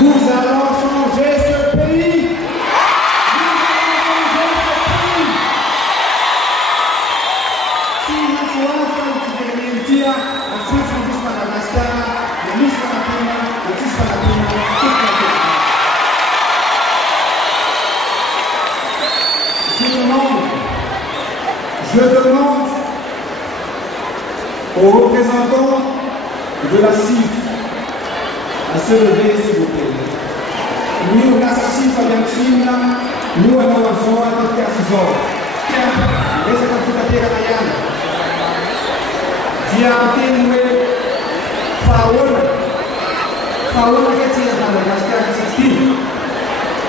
Nous allons changer ce pays. Si Masuasa ukijirentia aksisi mjispa na Madagascar, mjispa na Kenya, mjispa na Kenya, je demande aux représentants de la CIF à se lever, s'il vous plaît. Nous, on a sa CIF à Yantina, nous, on a un fort à notre casizor. Tiens, laissez comme tout à terre à Yann. Tiens, nous, Faoula, Faoula, qu'est-ce qu'il y a dans le Madagascar, c'est ce qu'il y a.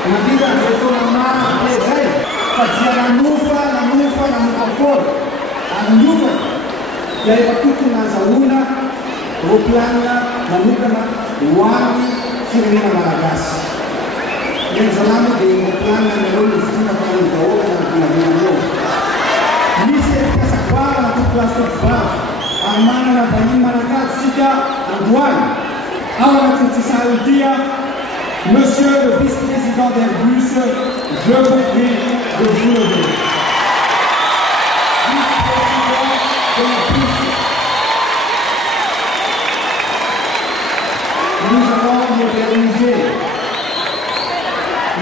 On a dit dans le retour à marre, les ailes, la mufa, a mufa. E aí, tudo nas alunas, o plano, na Lucana, o ano, Firmina Madagascar. E eles falaram de o plano, na Lula, Firmina Madagascar, na Vila. Isso é que essa quadra, na população de Fala, a mana na Bahia Madagascar, a Guarda. Alors, tout ça, le dia, monsieur le vice-président d'Airbus, je vous prie de vous lever.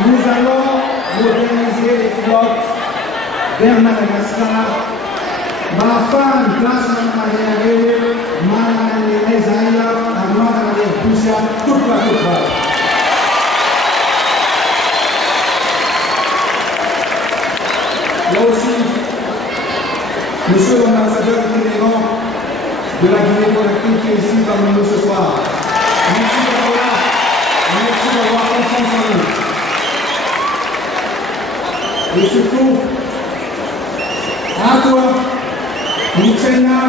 Nous allons moderniser les flottes vers Madagascar. Ma femme, place à Marielle, Marielle, Esaïa, à Marielle, Boucha, toute la côte. Là aussi, monsieur l'ambassadeur itinérant de la Guinée collective qui est ici parmi nous ce soir. Merci d'avoir là. Merci d'avoir confiance en nous. Et surtout, à toi, Michena,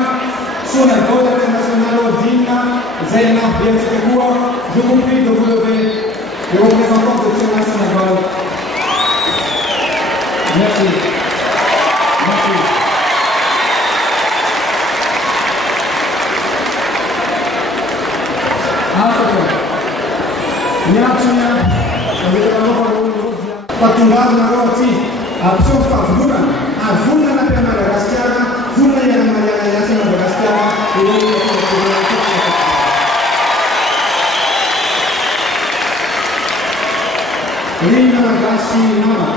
sur la côte internationale Dina, Zaina, Bielsekua, je vous prie de vous lever, les représentants de Tchena Sénégal. Merci. Merci. Patungado na roti, a pessoa favura, a vunda na pena Madagascar, vunda na Madagascar, e Rina Nagassi Nama,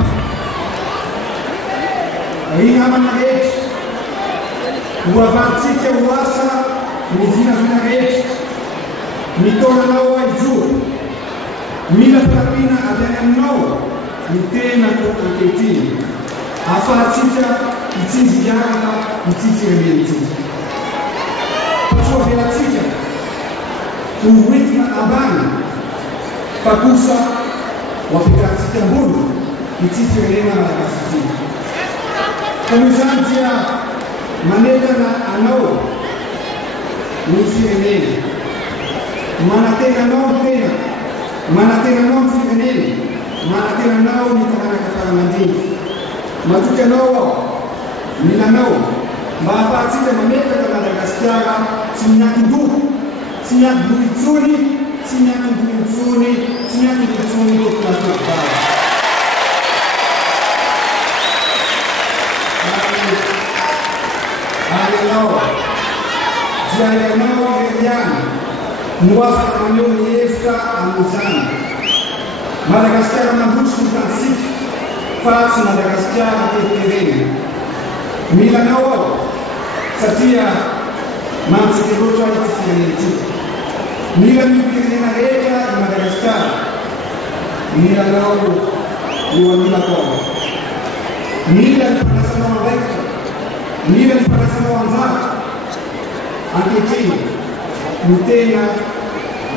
Rina Managate, o Avantique Uasa, Mizina Vinagate, Mitona Nawa Ju, Mila Plapina Adenano. Mitena kwa kiti afatika itsinzi yana ititi rementi kwa vile tika uwitna abana fakusa wapikatika mbulu ititi rema na kasiti komisantia maneta na anao nisiremeni manatena no siremeni Manatena nao ni takana kafara mandini. Matuka nao ni na nao. Maapatite mameta ka Madagascar sinyaki ndugu. Sinyaki buitsuni kwa kwa. Jaya nao Elian. Muafa manyo Yeska Amuzani. Madagascar na busca de face Madagascar e terreno. Milanoa, Satia, Mansi que luta diferente. Mila mipirinena rehetra I Madagasikara, mila lao eo anila tao. Mila ny fanasanao araikitra, mila ny fanasanao anjara. Ankehitriny no tena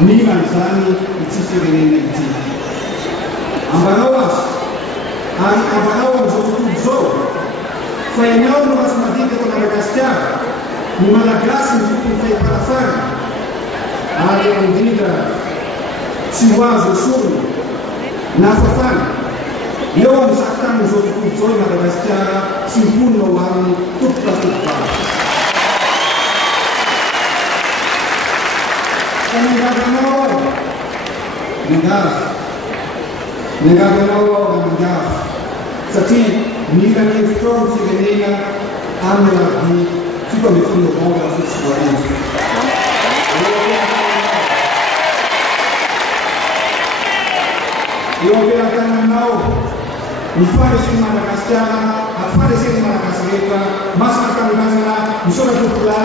mila izany ity firenena ity. Ambanao azy, ary ambanao amin'izao tontolo izao, fa ianao no rasy madika eto Madagasikara, ny malagasy ny tompony fahefarafarana, ary indrindra tsy ho azo esorina na fafana. Eo amin'ny sakitan'izao tontolo izao I Madagasikara tsy miponina ho amin'ny tompo-patokom-bava. Fa mangavanao aho, mangavanao aho mangava, satria mila mihevitra ao ny firenena amin'ny lardi 17 novambra 2020. Eo ampelantananao ny fahareseny Madagasikara, ary fahareseny Malagasy rehetra, masaka tanindrazana misaotra topola